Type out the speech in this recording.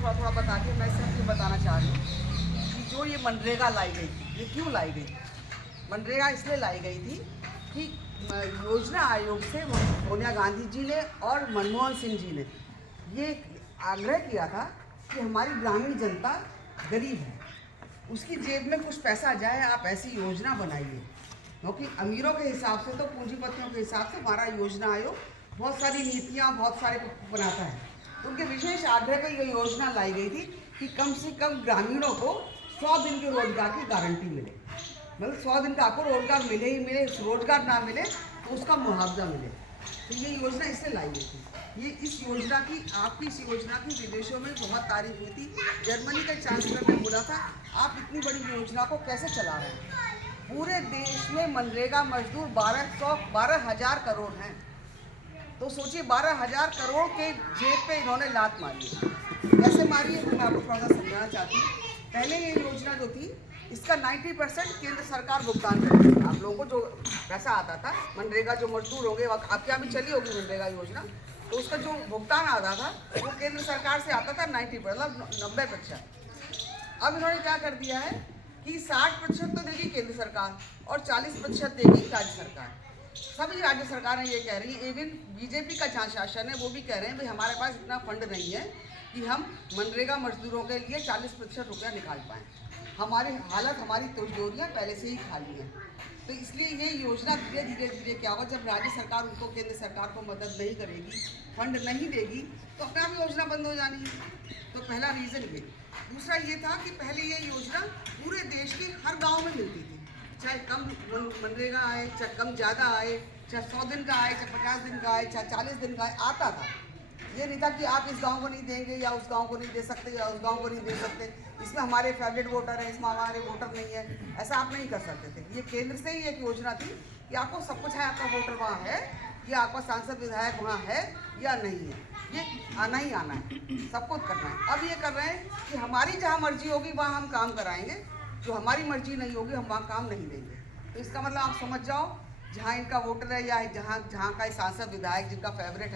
थोड़ा थोड़ा बता के मैं सिर्फ ये बताना चाह रही हूँ कि जो ये मनरेगा लाई गई थी, ये क्यों लाई गई? मनरेगा इसलिए लाई गई थी कि योजना आयोग से सोनिया गांधी जी ने और मनमोहन सिंह जी ने ये आग्रह किया था कि हमारी ग्रामीण जनता गरीब है, उसकी जेब में कुछ पैसा जाए, आप ऐसी योजना बनाइए। क्योंकि अमीरों के हिसाब से तो पूंजीपतियों के हिसाब से हमारा योजना आयोग बहुत सारी नीतियाँ बहुत सारे बनाता है, तो उनके विशेष आग्रह पर ये योजना लाई गई थी कि कम से कम ग्रामीणों को 100 दिन के रोजगार की गारंटी मिले। मतलब 100 दिन का आपको रोजगार मिले ही मिले, रोजगार ना मिले तो उसका मुआवजा मिले। तो ये योजना इससे लाई गई थी। ये इस योजना की, आपकी इस योजना की विदेशों में बहुत तारीफ हुई थी। जर्मनी के चांसलर ने बोला था आप इतनी बड़ी योजना को कैसे चला रहे हैं? पूरे देश में मनरेगा मजदूर 12,000 करोड़ हैं, तो सोचिए 12,000 करोड़ के जेब पे इन्होंने लात मारी है। कैसे मारी है तो मैं आपको थोड़ा सा समझाना चाहती हूँ। पहले ये योजना जो थी इसका 90% केंद्र सरकार भुगतान करती थी। आप लोगों को जो पैसा आता था मनरेगा, जो मजदूर होंगे, आपके यहाँ भी चली होगी मनरेगा योजना, तो उसका जो भुगतान आता था वो केंद्र सरकार से आता था 90%। अब इन्होंने क्या कर दिया है कि 60% तो देगी केंद्र सरकार और 40% देगी राज्य सरकार। सभी राज्य सरकारें ये कह रही हैं, इवन बीजेपी का जहाँ शासन है वो भी कह रहे हैं भाई हमारे पास इतना फंड नहीं है कि हम मनरेगा मजदूरों के लिए 40% रुपया निकाल पाएँ। हमारी हालत, हमारी तिजोरियाँ पहले से ही खाली हैं। तो इसलिए ये योजना धीरे धीरे क्या होगा, जब राज्य सरकार उनको केंद्र सरकार को मदद नहीं करेगी, फंड नहीं देगी, तो अपने आप योजना बंद हो जानी है। तो पहला रीज़न ये। दूसरा ये था कि पहले ये योजना पूरे देश के हर गांव में मिलती थी, चाहे कम मनरेगा आए, चाहे कम ज़्यादा आए, चाहे 100 दिन का आए, चाहे 50 दिन का आए, चाहे 40 दिन का आए, आता था। ये नहीं था कि आप इस गांव को नहीं देंगे या उस गांव को नहीं दे सकते या उस गांव को नहीं दे सकते, इसमें हमारे फेवरेट वोटर हैं, इसमें हमारे वोटर नहीं है, ऐसा आप नहीं कर सकते थे। ये केंद्र से ही एक योजना थी कि आपको सब कुछ है, आपका वोटर वहाँ है या आपका सांसद विधायक वहाँ है या नहीं है, ये आना ही आना है, सब कुछ करना है। अब ये कर रहे हैं कि हमारी जहाँ मर्जी होगी वहाँ हम काम कराएंगे, जो हमारी मर्जी नहीं होगी हम वहाँ काम नहीं देंगे। तो इसका मतलब आप समझ जाओ, जहाँ इनका वोटर है या जहाँ का सांसद विधायक जिनका फेवरेट है